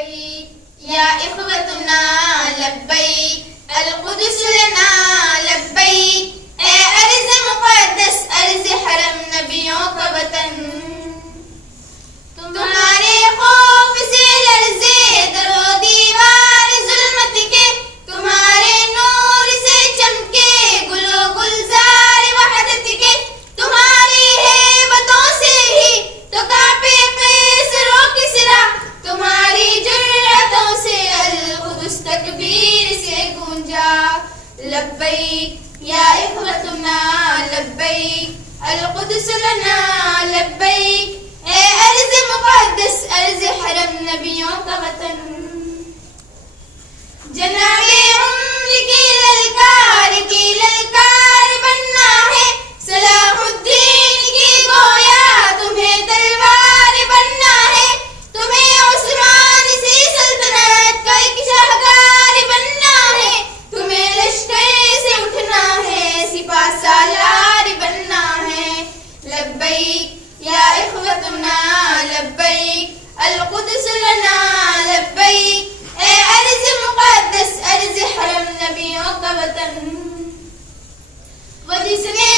लब्बैक या इख्वतुना लब्बैक अल-कुद्स लना लब्बैक। ए अर्ज़ मुक़द्दस अर्ज़ हरम नबियों का वतन, तुम्हारे खौफ से लर्ज़े दरो दीवार ज़ुल्मत के, तुम्हारे नूर से चमके गुलो गुलजार वहदत के, तुम्हारी हेबतों से ही तो कांपे कैसर व किसरा, तुम्हारी जुर्रतों से अल-कुद्स तकबीर से गूंजा। लब्बैक या इख्वतुना लब्बैक अल-कुद्स लना लब्बैक। ए अर्ज़ मुक़द्दस अर्ज़ हरम नबियों का वतन, जनाबे उम्र की ललकार बनना है, सलाहुद्दीन की गोया तुम्हें तलवार बनना है, तुम्हें उस्मान सी सल्तनत का एक शाहकार बनना है, तुम्हें लश्कर से उठना है, सिपा सालार बनना है। लब्बैक या इख्वतुना लब्बैक अल-कुद्स लना लब्बैक। ए अर्ज़ मुक़द्दस अर्ज़ हरम नबियों का वतन, वो जिसने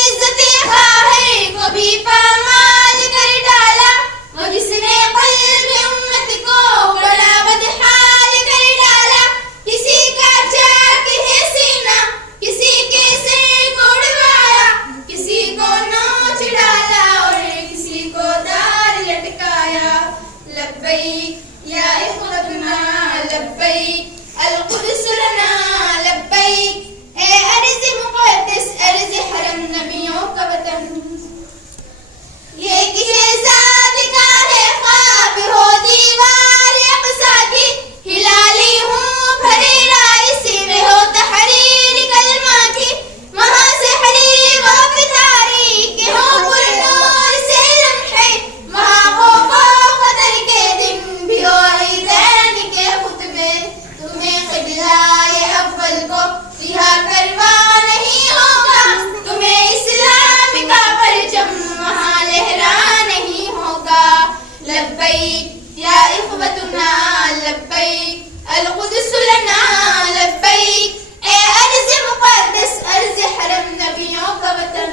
इज़्ज़त-ए-ख़ाहिर को भी पामाल कर डाला, वो जिसने क़ल्ब उम्मत को बड़ा बदहाल कर डाला, किसी का चाक है सीना, किसी के सिर को उड़वाया, किसी को नोच डाला और किसी को दार लटकाया। लब्बैक या इख्वतुना लब्बैक अल-कुद्स लना लब्बैक। ए अर्ज़ मुक़द्दस अर्ज़ हरम नबियों का वतन, ये किसे ज़ात का है ख्वाब हो दीवार अक़सा की, हिलाली हूँ भरे राय से में हो तहरीर कलमा की, वहाँ से हरी वहाँ पे तारीख हो पुरनूर से लम्हे, वहाँ हो क़दर के दिन भी हो ईदैन के खुतबे, तुम्हें क़िबला-ए अव्वल को रिहा करवा नहीं होगा, तुम्हें इस्लाम का परचम वहाँ लहरा नहीं होगा। लब्बैक या इख्वतुना लब्बैक अल-कुद्स लना लब्बैक। ए अर्ज़ मुक़द्दस अर्ज़ हरम नबियों का वतन,